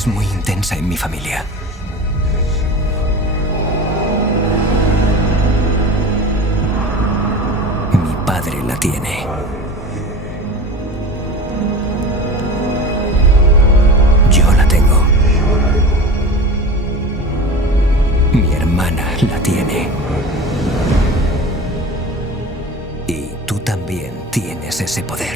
es muy intensa en mi familia. Mi padre la tiene. Yo la tengo. Mi hermana la tiene. Y tú también tienes ese poder.